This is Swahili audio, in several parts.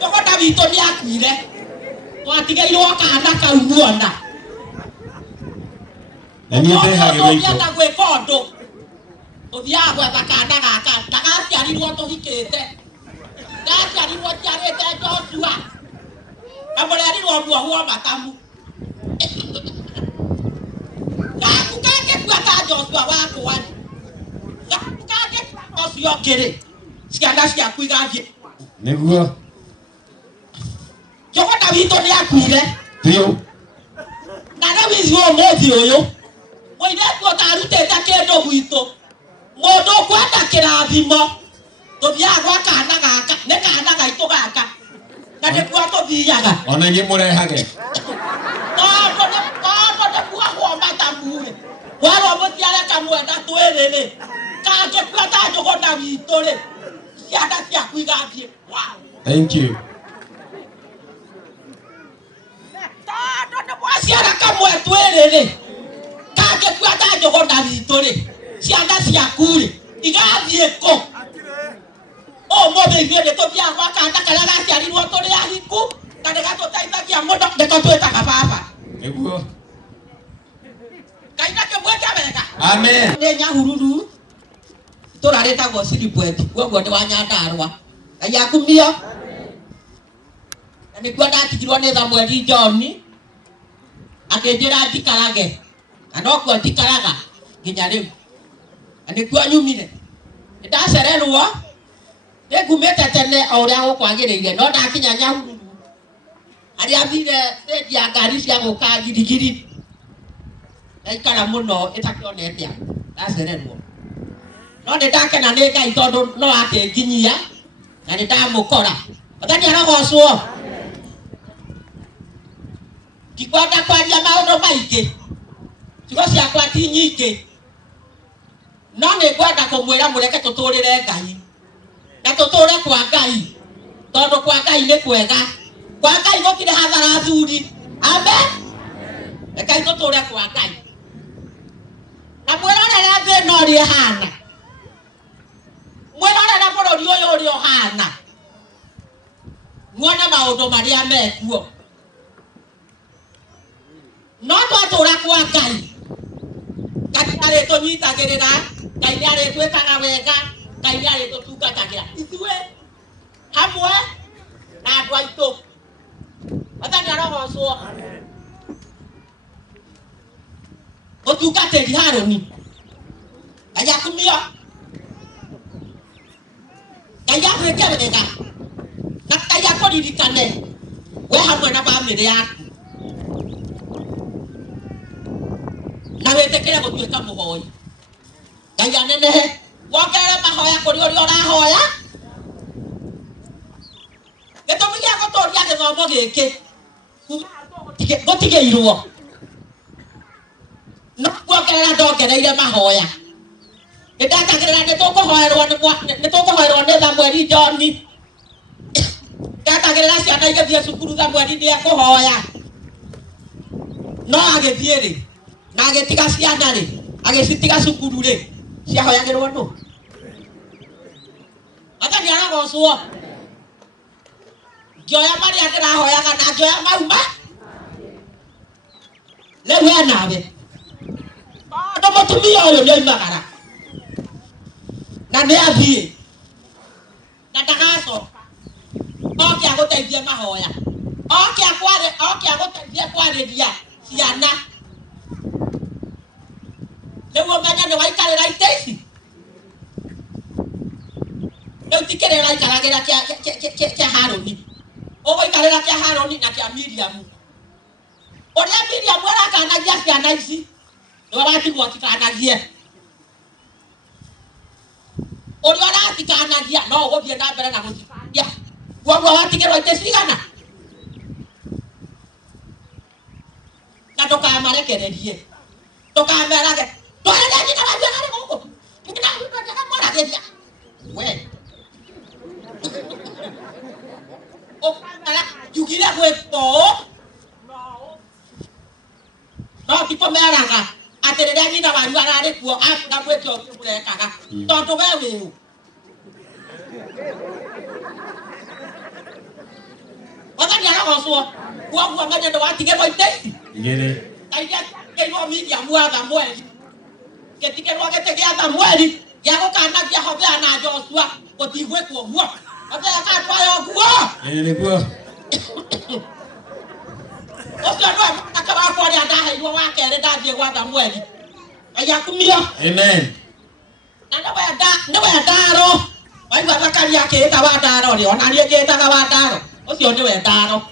Joko Davito ni akuire. Watiga iroka anaka umuona. Nani hage weito. Ndio gwe kondo. Othia gwa bakana gaka. Takati ari woto hikete. Takati ari woto arete Joshua. Amore ari wo huo matamu. Kakukake kwata Joshua wako wani. Kakukake Joshua kere. Sikianda sikia kuigaje. Neguo. Joko Davito ni akuire. Tio. Nana wizi wo mothi uyu. Moide kwa karutete kendo gwito. Mondo kwenda kirathimo. Tuthia gwa kana gaka, ne kana gaito gaka. Na ne kwa tuthiaga. Ona nyi murehage. Ko kwa kwa matamure. Waro mutiare kamwenda twirire. Kaje kwa ta Joko Davito re. Siada cia kuigabie. Wow. Thank you. Siada kamwe twirire. Kaje kwa ta Joko Davito re. Siada cia kure. Igabie ko. O mobe ngene to bia kwa kana kala ga cia rirwo to ri ahiku. Kade ga to taita kia modo de to tweta kababa. Neguo. Kaina ke bweka beka. Amen. Ne nya hururu. Tora reta go siri bweti. Gwo ndi wanya ndarwa. Aya kumio. Ni kwa dati kirwa ne Samuel John. Akejera tikarage. Anokwo tikaraga. Ginya riu. Ani kwa nyumire. Ndacererwo. Egumete tene auria gukwagireire no ndakinya nyahururu. Ari athire stage ya ngari cia guka girigiri. Aikara muno itakionete. Ndacererwo. No ndakena ni Ngai tondu no akenginyia na ndamukora. Athani aragocwo. Kikwenda kwaria maundu maingi. Cigo ciakwa ti nyingi. No ni kwenda kumwira mureke tuturire Ngai. Na tuture kwa Ngai. Tondu kwa Ngai ni kwega. Kwa Ngai gukire hathara thuri. Amen. Reka tuture kwa Ngai. Na mwirorera thĩ no ri hana. Mwirorera bũrũri ũyũ uri ohana. Muone maundu maria mekuo. No twatura kwa Ngai. Ngai ari tunyitagirira, Ngai ari twikaga wega, Ngai ari tutungatagira. Ithue hamwe na andu aitu. Athani arogocwo. Utungatiri Haroni. Aya kumio. Ngai agwike wega. Na Ngai akuririkane. We hamwe na bamĩrĩ yaku. Na wetekere gutuika muhoi. Ngai anenehe. Wongerere mahoya kuri uri urahoya. Gĩtũmi gĩa gũtũria gĩthomo gĩkĩ. Gũtigeirwo. No kuongerera ndongereire mahoya. Nĩndatagĩrĩra nĩtũkũhoerwo nĩ Samuel John. Ndatagĩrĩra ciana igĩthiĩ cukuru Samuel nĩekũhoya. No agĩthiĩ rĩ. Na agĩtiga ciana rĩ. Agĩcitiga cukuru rĩ. Ciahoyagĩrwo nũ. Athani aragocwo. Ngĩoya marĩa ndĩrahoyaga na ngĩoya mauma. Rĩu we nawe. Tondũ mũtumia ũyũ nĩoimagara. Na nĩ athiĩ. Na ndagacoka. Oke agũteithie mahoya. Oke agũteithie kwarĩria ciana. Nĩguo menye nĩ waikarĩra itĩ ici. Rĩu ti kĩrĩa ũraikaragĩra kĩa Haroni. Ũgũikarĩra kĩa Haroni na kĩa Miriam. Ũrĩa Miriam arakanagia ciana ici. Nĩwe watigwo tikanagie. Ũrĩa ũratikanagia no ũgũthiĩ na mbere na gũtikanagia. Guoguo watigĩrwo itĩ cigana. Na ndũkamarekererie. Ndũkamerage. Twarĩria nyina wa ciana rĩ gũkũ. Nyina wa ciana mwaragĩria. We. Ũkamera njugire gwĩkwo. No tikũmeraga. Atĩ rĩrĩa nyina wanyu ararĩ kuo na mwĩke ũguo mũrekaga. Tondũ we wĩ ũ. ni aragocwo kwa nganya ndo watige goite Ngere. aidia keiro media muaga mweli ketike rwa getege atha mweli yago kana kia hobea na Joshua gotigwe kwa guo hobea ka twayo guo Neguo. Osio ndo akaba kwa ria ndaheirwo wake ri ndathie gwatha mweli ayakumia Amen. na ndewe ndaro waigua thakari yake itawa ndaro ri ona nie ngitaga wa ndaro ucio niwe ndaro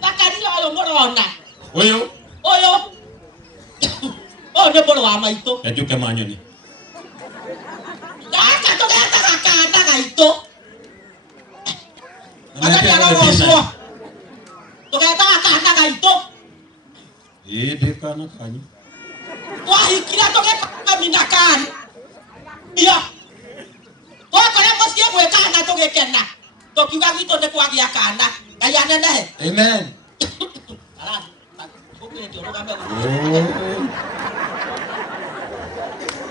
thakari oyo murona Oyo. O ne bolo wa maito Ejuke manyoni. Daka tugetaga kana gaito Agari aragocwo tugetaga kana gaito Ndikana kanyu. twahikira tugetaga mina kana iyo twakore mucie gwikana tugikena tukiuga gitu ni kwagia kana Ngai anenehe Amen.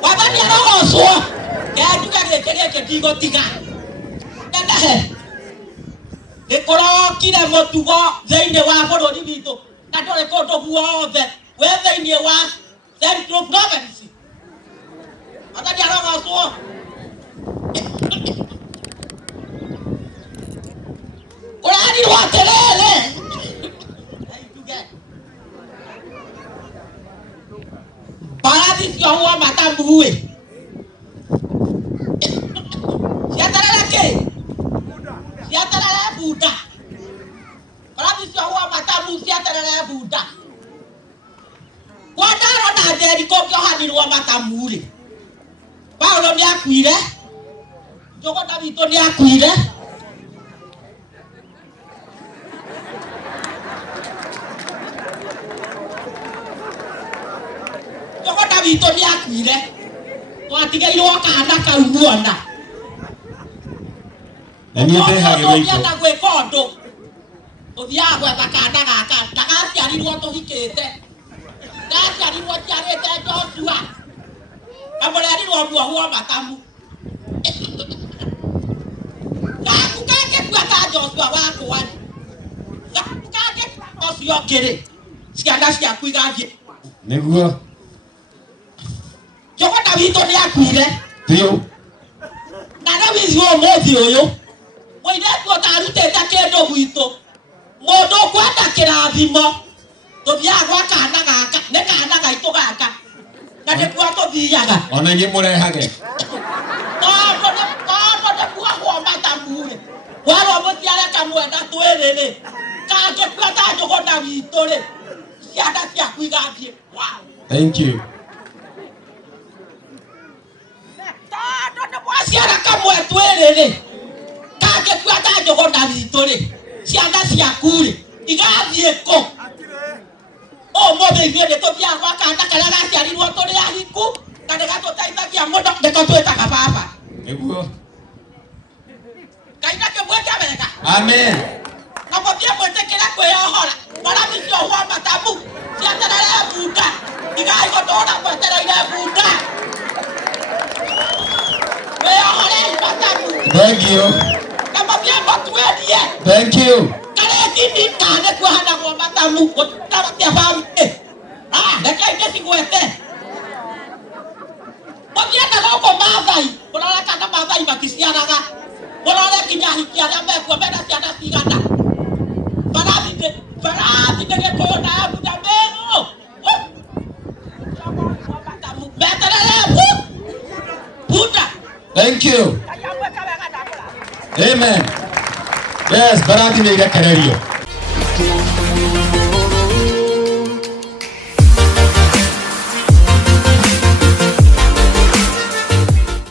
Wabani aragocwo kejuga gĩkĩ ndigotiga nenehe gĩkorokire mũtugo thĩinĩ wa bũrũri witũ na ndũrĩ kũndũ guothe we thĩinĩ wa Central Province wabani aragocwo ũrarirwo atĩrĩrĩ Paradi siohua matambuwe Siatarele Buddha Paradi siohua matambu siatarele Buddha Wadaro na Jericho kyohanirwo matamure Paulo ni akuire Jogo Davito ni akuire Davito ni akuire twatigeirwo kana kau muona Nani ndehage goito na gwekondo uthia gwetha kana gaka ndagaciarirwo tuhikite ndaciarirwo ciarite Joshua amurerirwo muohwo matamu gaku kake kwata Joshua wakwa gaku kake ocio ngiri ciana ciaku igathie Neguo. Jogo Davito ni akuire Tio. na na wizwo mothi uyu moine tuotarutete kindu gwitu mundu kwenda kirathimo tuthia gwa kana gaka ne kana gaitu gaka na nikuo tuthiaga Ona nyi murehage. Todo ne kuo matamure waro mutiare kamwenda twiriri kange kwata Jogo Davito ri ciana ciaku igathie wow. Thank you. Ciana kamwe twiriri kange kwata Jogo Davito ri ciana ciaku ri igathie ko o mobe gwe to bia kwa kana kala gaciarirwo turi ahiku na ndigatuteithagia muno ndikotwitaga baba Neguo. kaina ke mweke wega Amen. na muthie mwitikire kwiohora marathi cionhwo matamu ciaterere Buddha igaigotora kwetereire Buddha Thank you. Thank you. Kini kane kuhana kwa matamu kutabatia family. Lekai kesi kuete. Motienda loko mazai. Bolala kata mazai bakisiaraga. Bolala kinyahi kiara mekwa beda siada siganda. Faradi dege kona abu jameno. Buddha. Thank you. Amen. Yes, barati me get